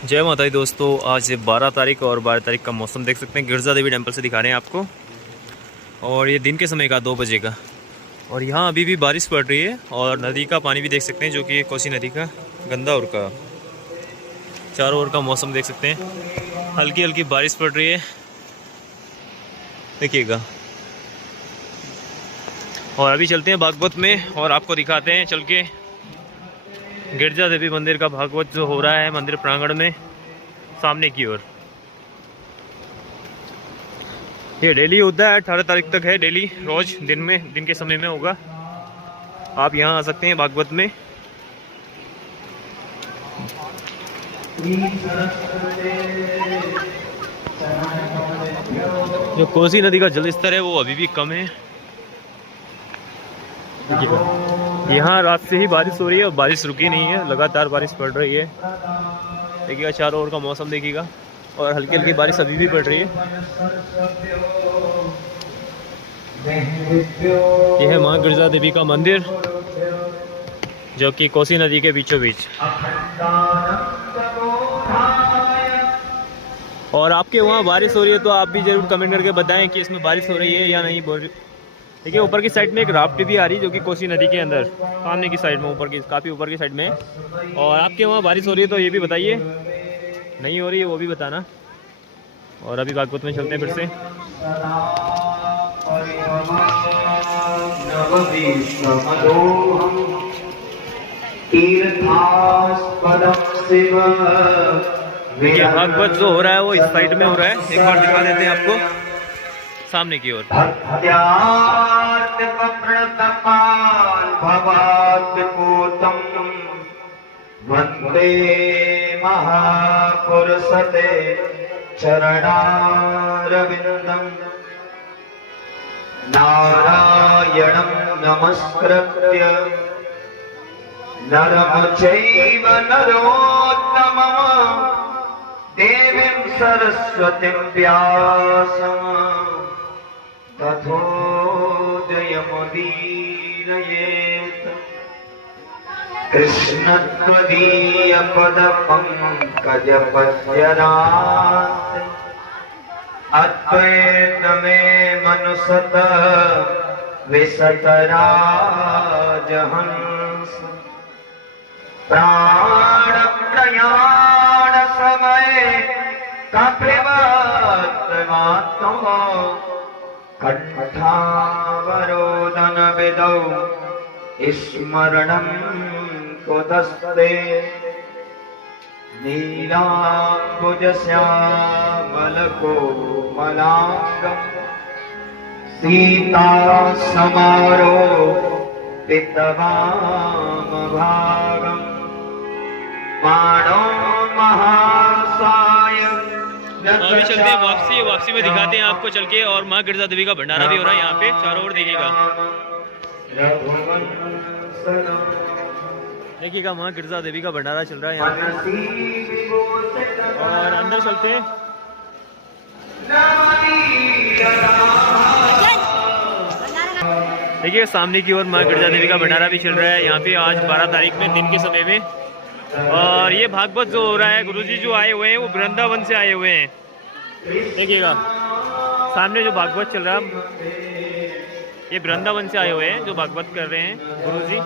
जय माता दी दोस्तों। आज 12 तारीख और 12 तारीख का मौसम देख सकते हैं। गिरजा देवी टेम्पल से दिखा रहे हैं आपको। और ये दिन के समय का 2 बजे का। और यहाँ अभी भी बारिश पड़ रही है और नदी का पानी भी देख सकते हैं, जो कि कोसी नदी का गंदा और का। चारों ओर का मौसम देख सकते हैं, हल्की हल्की बारिश पड़ रही है, देखिएगा। और अभी चलते हैं भागवत में और आपको दिखाते हैं चल के गिरजा देवी मंदिर का भागवत जो हो रहा है मंदिर प्रांगण में सामने की ओर। ये डेली होता है, 18 तारीख तक है, डेली रोज दिन के समय में होगा। आप यहाँ आ सकते हैं भागवत में। जो कोसी नदी का जल स्तर है वो अभी भी कम है। यहाँ रात से ही बारिश हो रही है और बारिश रुकी नहीं है, लगातार बारिश पड़ रही है। देखिएगा चारों ओर का मौसम देखिएगा, और हल्की हल्की बारिश अभी भी पड़ रही है। यह है माँ गिरजा देवी का मंदिर, जो कि कोसी नदी के बीचों बीच। और आपके वहाँ बारिश हो रही है तो आप भी जरूर कमेंट करके बताएं कि इसमें बारिश हो रही है या नहीं। देखिए ऊपर की साइड में एक राफ्ट भी आ रही है, जो कि कोसी नदी के अंदर सामने की साइड में, ऊपर की काफ़ी ऊपर की साइड में। और आपके वहाँ बारिश हो रही है तो ये भी बताइए, नहीं हो रही है वो भी बताना। और अभी भागवत में चलते हैं फिर से। देखिए भागवत जो हो रहा है वो इस साइड में हो रहा है, एक बार दिखा देते हैं आपको सामने की ओर। वंदे महापुरुषते चरणारविंदम नारायणं नमस्कृत्य नरं चैव नरोत्तमं देवीं सरस्वतीं व्यासं ततो जयमुदीरयेत्। कृष्ण त्वदीय पद पंकज पद्यनाथ अद्वैत में मनुसत विसतराजहंस। प्राण प्रयाण समय कपिवत्मात्मा कंठावरोदन विदौ स्मरणं कुतस्ते। नीलाम्बुजश्यामलकोमलाङ्गं सीतासमारोपितवामभागं माणो महासाय। अभी चलते हैं वापसी में दिखाते हैं आपको चल के। और माँ गिरजा देवी का भंडारा भी हो रहा है यहाँ पे, चारों ओर देखिएगा। देखिएगा माँ गिरजा देवी का भंडारा चल रहा है यहाँ पे। और अंदर चलते हैं। देखिए सामने की ओर माँ गिरजा देवी का भंडारा भी चल रहा है यहाँ पे, आज 12 तारीख में दिन के समय में। और ये भागवत जो हो रहा है, गुरुजी जो आए हुए हैं वो वृंदावन से आए हुए हैं। देखिएगा सामने जो भागवत चल रहा है, ये वृंदावन से आए हुए हैं जो भागवत कर रहे हैं गुरुजी।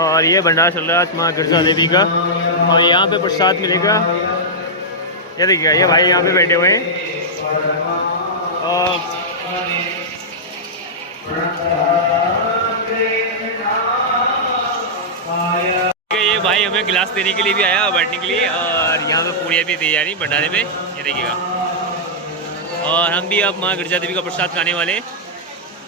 और ये भंडारा चल रहा है माँ गिरजा देवी का। और यहाँ पे प्रसाद मिलेगा, ये देखिएगा ये भाई यहाँ पे बैठे हुए हैं। और ये भाई हमें गिलास देने के लिए भी आया, बैठने के लिए। और यहाँ पे पूड़ियाँ भी दी जा रही भंडारे में, ये देखिएगा। और हम भी अब माँ गिरजा देवी का प्रसाद खाने वाले हैं।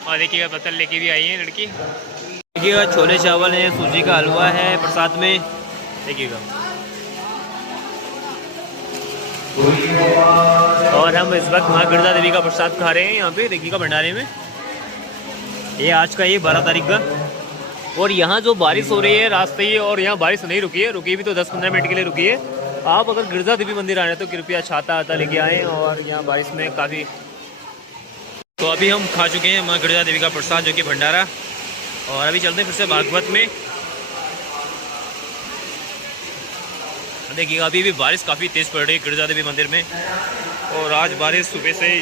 और देखिएगा पत्थर लेके भी आई है लड़की। देखिएगा छोले चावल है, सूजी का हलवा है प्रसाद में, देखिएगा। और हम इस वक्त माँ गिरजा देवी का प्रसाद खा रहे हैं यहाँ पे, देखिएगा भंडारे में। ये आज का ये 12 तारीख का। और यहाँ जो बारिश हो रही है रास्ते ही, और यहाँ बारिश नहीं रुकी है, रुकी भी तो 10-15 मिनट के लिए रुकी है। आप अगर गिरजा देवी मंदिर आ रहे हैं तो कृपया छाता आता लेके आएँ। और यहाँ बारिश में काफ़ी। तो अभी हम खा चुके हैं माँ गिरजा देवी का प्रसाद, जो कि भंडारा। और अभी चलते हैं फिर से भागवत में। देखिए अभी भी बारिश काफ़ी तेज़ पड़ रही है गिरजा देवी मंदिर में, और आज बारिश सुबह से ही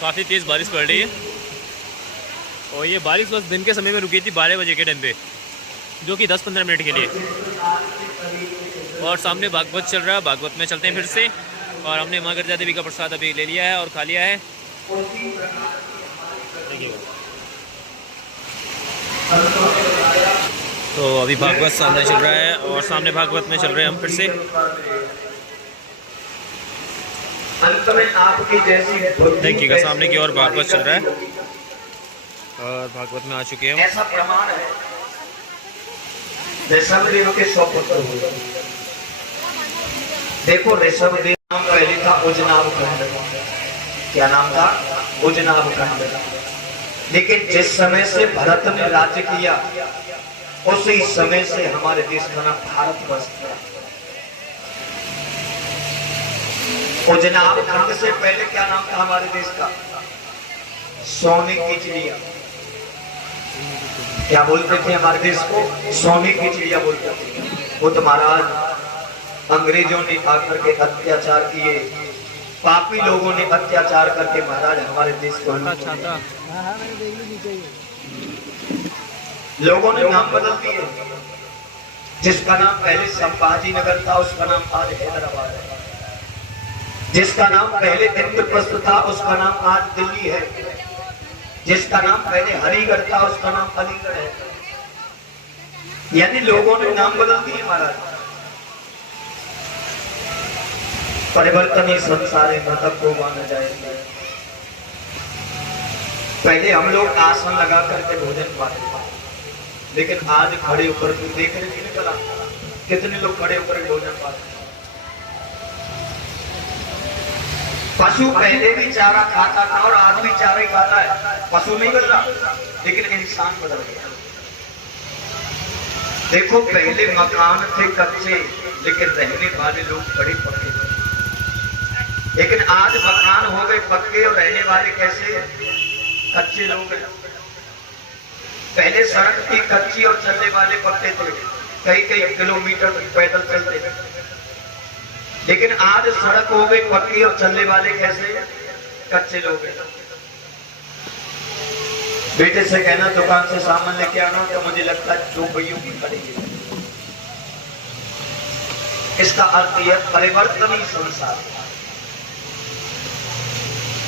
काफ़ी तेज़ बारिश पड़ रही है। और ये बारिश बस दिन के समय में रुकी थी 12 बजे के टाइम पे, जो कि 10-15 मिनट के लिए। और सामने भागवत चल रहा है, भागवत में चलते हैं फिर से। और हमने माँ गिरजा देवी का प्रसाद अभी ले लिया है और खा लिया है। तो अभी भागवत सामने चल रहा है और सामने भागवत में चल रहे हैं हम फिर से। अंत में आपकी जैसी देखिएगा सामने की ओर भागवत चल रहा है और भागवत में आ चुके हैं हम। ऐसा प्रमाण है ऋषभदेव के 100 पुत्र हुए। देखो ऋषभदेव नाम पहले था उजनाभ खंड। क्या नाम था? उजनाभ खंड। लेकिन जिस समय से भरत ने राज्य किया उसी समय से हमारे देश का नाम भारतवर्ष था। उजनाभ खंड से पहले क्या नाम था हमारे देश का? सोने की चिड़िया। क्या बोलते थे हमारे देश को? सोने की चिड़िया बोलते थे। वो तो महाराज अंग्रेजों ने आकर के अत्याचार किए, पापी लोगों ने अत्याचार करके महाराज हमारे देश को लोगों ने नाम बदल दिए। जिसका नाम पहले संभाजी नगर था उसका नाम आज हैदराबाद है। जिसका नाम पहले इंद्रप्रस्थ था उसका नाम आज दिल्ली है। जिसका नाम पहले हरिगढ़ था उसका नाम अलीगढ़ है। यानी लोगों ने नाम बदल दिए महाराज। परिवर्तन ही संसार है, मृतक को माना जाए। पहले हम लोग आसन लगा करके भोजन पाते, लेकिन आज खड़े होकर देख रहे थे निकला कितने लोग खड़े होकर भोजन पाते। पशु पहले भी चारा खाता था और आज भी चारा ही खाता है। पशु नहीं बदला, लेकिन इंसान बदल गया। देखो पहले मकान थे कच्चे, लेकिन रहने वाले लोग बड़े पक्के थे। लेकिन आज मकान हो गए पक्के और रहने वाले कैसे? कच्चे लोग हैं। पहले सड़क थी कच्ची और चलने वाले पक्के थे, कई कई किलोमीटर पैदल चलते थे। लेकिन आज सड़क हो गई पक्की और चलने वाले कैसे? कच्चे लोग हैं। बेटे से कहना दुकान से सामान लेके आना, तो मुझे लगता है 2 पहियों की पड़ेगी। इसका अर्थ यह परिवर्तन ही संसार।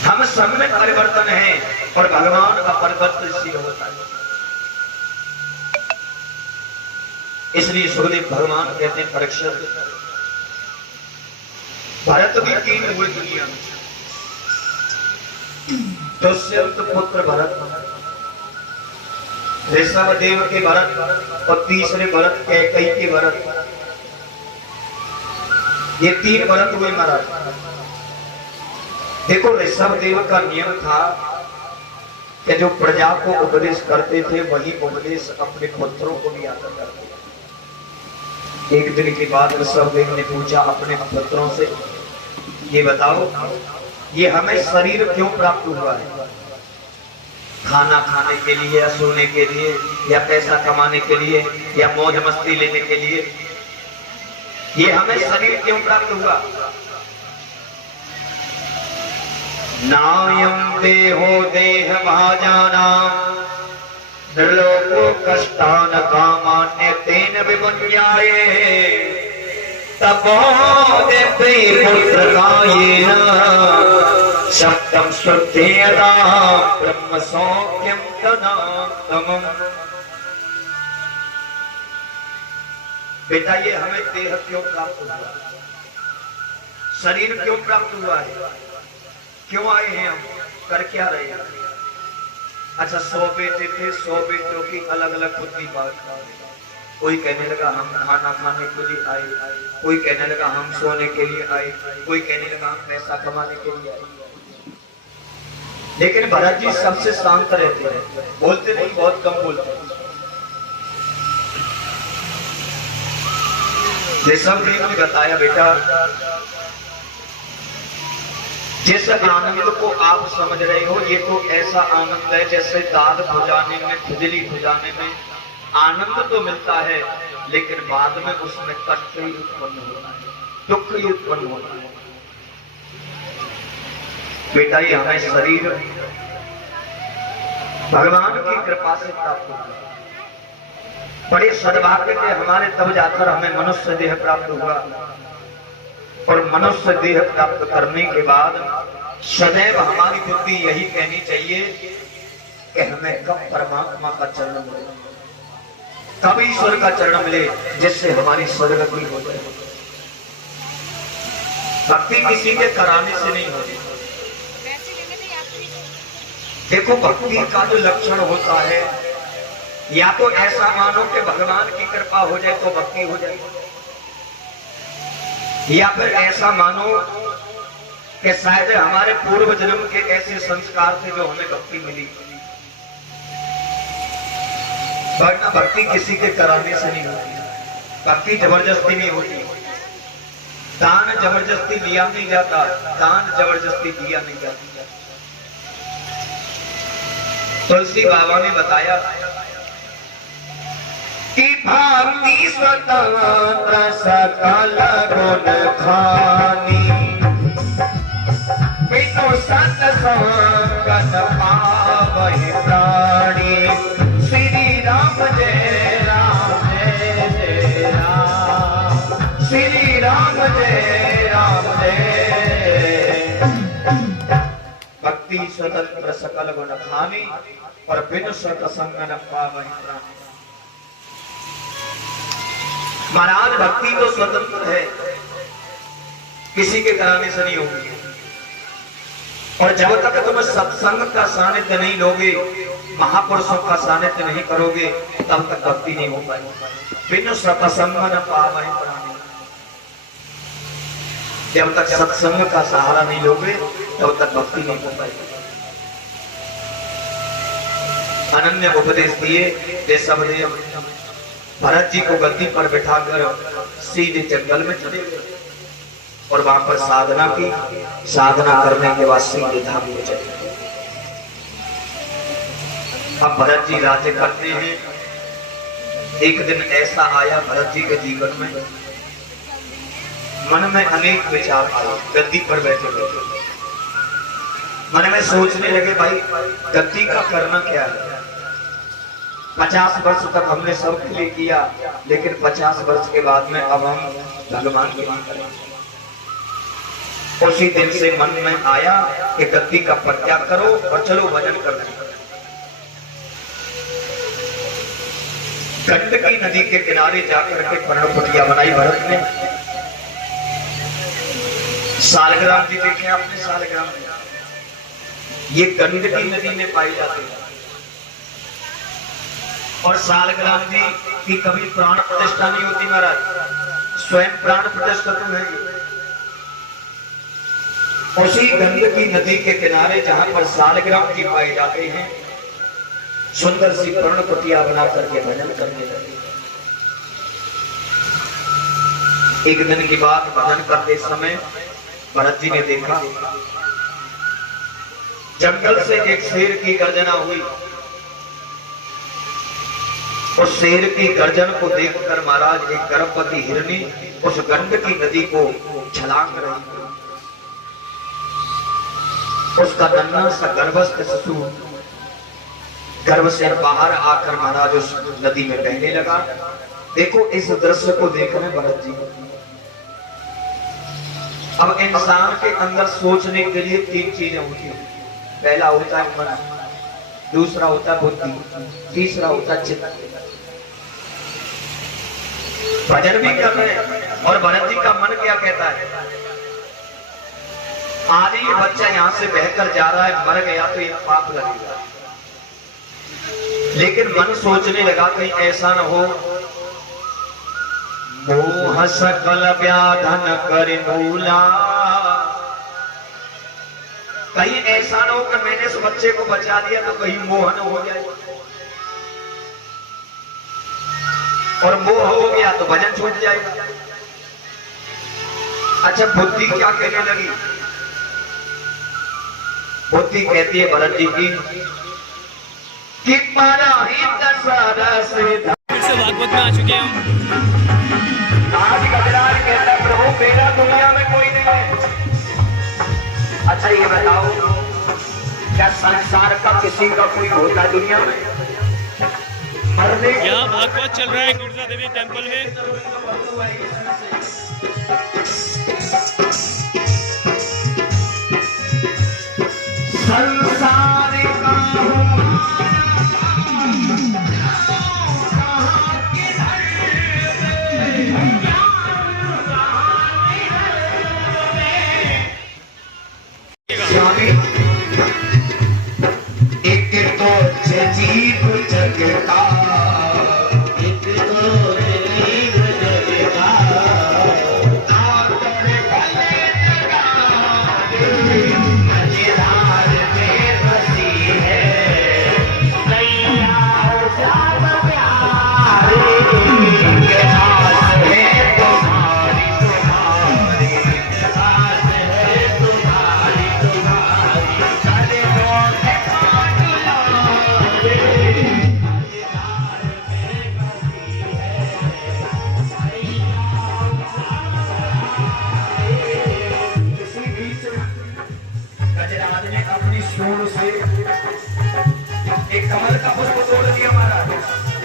हम सब में परिवर्तन है और भगवान का परिवर्तनशील होता है। इसलिए सुखदेव भगवान कहते हैं परीक्षित, भरत भी 3 हुए दुनिया में। दुष्यंत पुत्र भरत, ऋषभदेव के भरत और तीसरे भरत कैकेयी के भरत। ये 3 भरत हुए महाराज। देखो ऋषभदेव का नियम था कि जो प्रजा को उपदेश करते थे वही उपदेश अपने पुत्रों को भी आता करते। एक दिन के बाद ऋषभदेव ने पूछा अपने पुत्रों से, ये बताओ ये हमें शरीर क्यों प्राप्त हुआ है? खाना खाने के लिए या सोने के लिए या पैसा कमाने के लिए या मौज मस्ती लेने के लिए? ये हमें शरीर क्यों प्राप्त हुआ? नायं देहो देह भाजानां निर्लोको कष्टान कामान्य तेन विमुञ्याये तपोदे पुत्र कायेन शक्तं श्रुत्येदा ब्रह्म सौख्यं तदात्मम्। बेटा ये हमें देह क्यों प्राप्त हुआ? शरीर क्यों प्राप्त हुआ है? क्यों आए हैं हम? कर क्या रहे हैं? अच्छा 100 बेटे थे, 100 बेटों की अलग अलग बुद्धि बात। कोई कहने लगा हम खाना खाने के लिए आए, कोई कहने लगा हम सोने के लिए आए, कोई कहने लगा हम पैसा कमाने के लिए आए। लेकिन भरत जी सबसे शांत रहते हैं, बोलते नहीं, बहुत कम बोलते हैं। ऋषभदेव ने बताया बेटा जिस आनंद को आप समझ रहे हो ये तो ऐसा आनंद है जैसे दाद भुजाने में, खुजली भुजाने में आनंद तो मिलता है, लेकिन बाद में उसमें कष्ट ही उत्पन्न होता है, दुख ही उत्पन्न होता है। बेटा ये हमें शरीर भगवान की कृपा से प्राप्त हुआ, बड़े सद्भाग्य के हमारे, तब जाकर हमें मनुष्य देह प्राप्त हुआ। और मनुष्य देह प्राप्त करने के बाद सदैव हमारी बुद्धि यही कहनी चाहिए कि हमें कब परमात्मा का चरण मिले, कब ईश्वर का चरण मिले, जिससे हमारी सदगति हो जाए। भक्ति किसी के कराने से नहीं होती। देखो भक्ति का जो लक्षण होता है, या तो ऐसा मानो कि भगवान की कृपा हो जाए तो भक्ति हो जाए, या फिर ऐसा मानो कि शायद हमारे पूर्व जन्म के ऐसे संस्कार थे जो हमें भक्ति मिली। वरना भक्ति किसी के कराने से नहीं होती, भक्ति जबरदस्ती नहीं होती, दान जबरदस्ती लिया नहीं जाता, दान जबरदस्ती दिया नहीं जाता। तुलसी बाबा ने बताया कि भक्ति स्वतंत्र सकल गुण खानी, बिनु सत्संग पावहि प्राणी। श्री राम जय राम जय जय राम, श्री राम जय राम जय। भक्ति स्वतंत्र सकल गुण खानी, और बिनु सत्संग न पावहि प्राणी। महाराज भक्ति तो स्वतंत्र है, किसी के कराने से नहीं होगी। और जब तक तुम सत्संग का सानिध्य नहीं लोगे, महापुरुषों का सानिध्य नहीं करोगे, तब तक भक्ति नहीं हो पाएगी। बिनु सत्संग न पावहि प्राणी, जब तक सत्संग का सहारा नहीं लोगे तब तक भक्ति नहीं हो पाएगी। अनन्य उपदेश दिए ये सब ने। भरत जी को गद्दी पर बिठाकर सीधे जंगल में चले गए और वहां पर साधना की। साधना करने के बाद सीधे धाम में चले गए। अब भरत जी राज्य करते हैं। एक दिन ऐसा आया भरत जी के जीवन में, मन में अनेक विचार आए। गद्दी पर बैठे बैठे मन में सोचने लगे, भाई गद्दी का करना क्या है। 50 वर्ष तक हमने सबके लिए किया, लेकिन 50 वर्ष के बाद में अब हम भगवान के लिए करें। उसी दिन से मन में आया कि गद्दी का परित्याग करो और चलो भजन करने। गंडकी नदी के किनारे जाकर के पर्णकुटिया बनाई भरत ने। सालग्राम जी देखे आपने? सालग्राम ये गंडकी नदी में पाई जाती है। और सालग्राम जी की कभी प्राण प्रतिष्ठा नहीं होती महाराज, स्वयं प्राण प्रतिष्ठा तो है। उसी गंडकी नदी के किनारे जहां पर सालग्राम जी पाए जाते हैं, सुंदर सी पर्ण कुटिया बना करके भजन करने लगे। एक दिन की बात, भजन करते समय भरत जी ने देखा जंगल से एक शेर की गर्जना हुई। उस शेर की गर्जन को देखकर महाराज एक गर्भवती हिरनी उस गंडकी नदी को छलांग रही थी। उसका नन्हा सा गर्भस्थ शिशु गर्भ से बाहर आकर महाराज उस नदी में बहने लगा। देखो इस दृश्य को देखने भरत जी। अब इंसान के अंदर सोचने के लिए 3 चीजें होती हैं। पहला होता है मन, दूसरा होता है बुद्धि, तीसरा होता है चित्त। भजन भी कर रहे हैं और भरत जी का मन क्या कहता है? आज ये बच्चा यहाँ से बहकर जा रहा है, मर गया तो ये पाप लगेगा। लेकिन मन सोचने लगा कहीं ऐसा न हो मोह सकल व्याधन कर मूला, कहीं ऐसा न हो कि मैंने इस बच्चे को बचा दिया तो कहीं मोह न हो जाए, और मोह हो गया तो भजन छूट जाएगा। अच्छा बुद्धि क्या कहने लगी? बुद्धि कहती है भरत जी की कि परहित सरस से भागवत में आ चुके हैं हम। आज गजराज कहता प्रभु मेरा दुनिया में कोई नहीं है। अच्छा ये बताओ क्या संसार का किसी का कोई होता है दुनिया में? मरने यहाँ भागवत चल रहा है गिरजा देवी टेम्पल में। संसार का स्वामी एक तो जीव जगता, एक तो जीव जगता, आकर भले मजेदार में बसी है नैया सब प्यारे के हाथ में तुम्हारी तुम्हारी हाथ है तुम्हारी तुम्हारी करे दो गजराज ने अपनी सूंड से एक कमल का पुष्प तोड़ दिया महाराज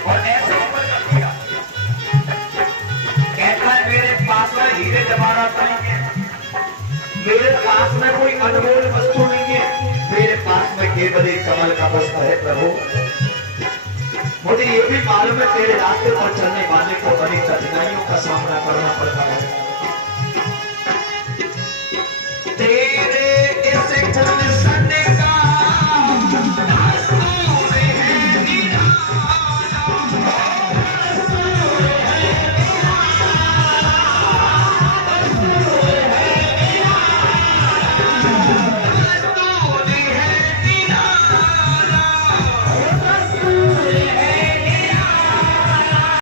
और ऐसे ऊपर कर दिया। कहता है मेरे पास में हीरे जवाहरात नहीं है, मेरे पास में कोई अनमोल वस्तु नहीं है, मेरे पास में केवल एक कमल का पुष्प है। प्रभु मुझे ये भी मालूम है तेरे रास्ते पर चलने वाले को बड़ी कठिनाइयों का सामना करना पड़ता है।